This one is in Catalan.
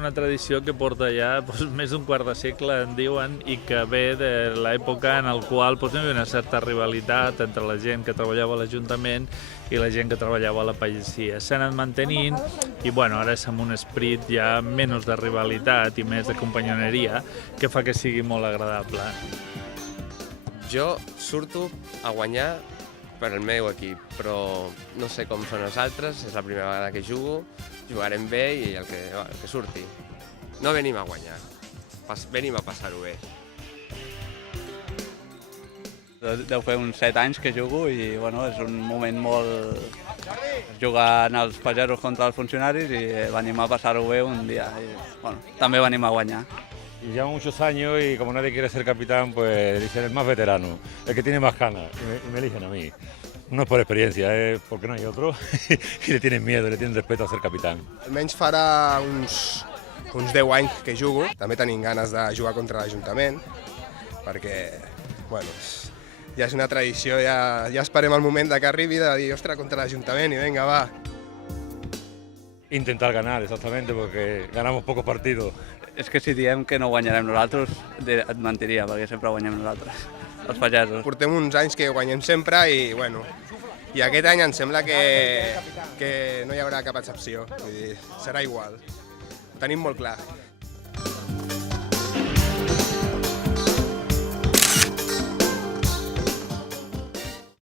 una tradició que porta ja més d'un quart de segle, en diuen, i que ve de l'època en la qual hi havia una certa rivalitat entre la gent que treballava a l'Ajuntament i la gent que treballava a la pagesia. S'ha anat mantenint i ara és amb un esperit ja menys de rivalitat i més de companyoneria que fa que sigui molt agradable. Jo surto a guanyar per al meu equip, però no sé com són els altres, és la primera vegada que jugo, jugarem bé i el que surti. No venim a guanyar, venim a passar-ho bé. Deu fer uns 7 anys que jugo i és un moment molt... jugant els pagesos contra els funcionaris i venim a passar-ho bé un dia i també venim a guanyar. Y llevo muchos años y como nadie quiere ser capitán, pues dicen el más veterano, el que tiene más ganas, y me eligen a mí. No es por experiencia, es porque no hay otro y le tienen miedo, le tienen respeto a ser capitán. Almenys farà uns 10 anys que jugo, també tenim ganes de jugar contra l'Ajuntament, perquè ja és una tradició, ja esperem el moment que arribi de dir, ostres, contra l'Ajuntament i vinga, va. Intentar ganar, exactamente, porque ganamos pocos partidos. És que si diem que no guanyarem nosaltres, et mentiria, perquè sempre guanyem nosaltres, els pagesos. Portem uns anys que guanyem sempre i aquest any em sembla que no hi haurà cap excepció, vull dir, serà igual. Ho tenim molt clar.